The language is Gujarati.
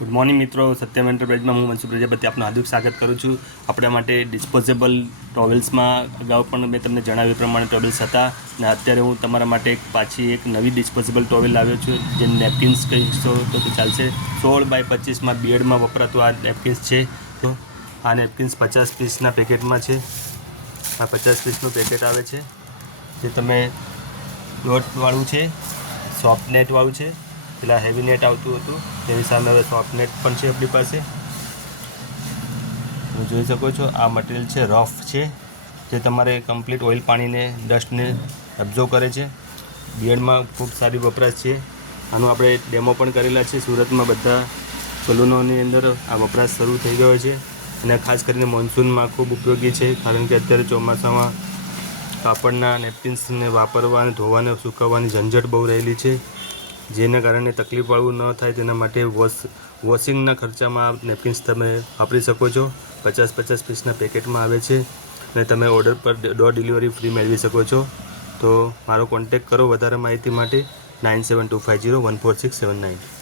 ગુડ મોર્નિંગ મિત્રો, સત્યમ એન્ટરપ્રાઇઝમાં હું મનસુખ પ્રજાપતિ આપનું હાર્દિક સ્વાગત કરું છું. આપણા માટે ડિસ્પોઝેબલ ટોવેલ્સમાં અગાઉ પણ મેં તમને જણાવ્યું પ્રમાણે ટોવેલ્સ હતા અને અત્યારે હું તમારા માટે પાછી એક નવી ડિસ્પોઝેબલ ટોવેલ લાવ્યો છું, જે નેપકિન્સ કહીશો તો ચાલશે. 16x25 બીએડમાં વપરાતું આ નેપકિન્સ છે. તો આ નેપકિન્સ 50 પીસના પેકેટમાં છે. આ 50 પીસનું પેકેટ આવે છે, જે તમે ડોટવાળું છે, સોફ્ટ નેટવાળું છે. પેલા હેવી નેટ આવતું હતું તેની સામે હવે સોફ્ટ નેટ પણ છે આપણી પાસે. તમે જોઈ શકો છો આ મટીરિયલ છે, રફ છે, જે તમારે કમ્પ્લીટ ઓઇલ પાણીને ડસ્ટને એબ્ઝોર્વ કરે છે. બીએડમાં ખૂબ સારી વપરાશ છે. આનો આપણે ડેમો પણ કરેલા છે. સુરતમાં બધા સલૂનોની અંદર આ વપરાશ શરૂ થઈ ગયો છે અને ખાસ કરીને મોન્સૂનમાં ખૂબ ઉપયોગી છે, કારણ કે અત્યારે ચોમાસામાં કાપડના નેપકિન્સને વાપરવા અને ધોવાને સૂકવવાની ઝંઝટ બહુ રહેલી છે, જેના કારણે તકલીફવાળું ન થાય તેના માટે વોશિંગના ખર્ચામાં નેપકિન્સ તમે વાપરી શકો છો. 50 પીસના પેકેટમાં આવે છે અને તમે ઓર્ડર પર ડોર ડિલિવરી ફ્રી મેળવી શકો છો. તો મારો કોન્ટેક્ટ કરો વધારે માહિતી માટે 9725014679.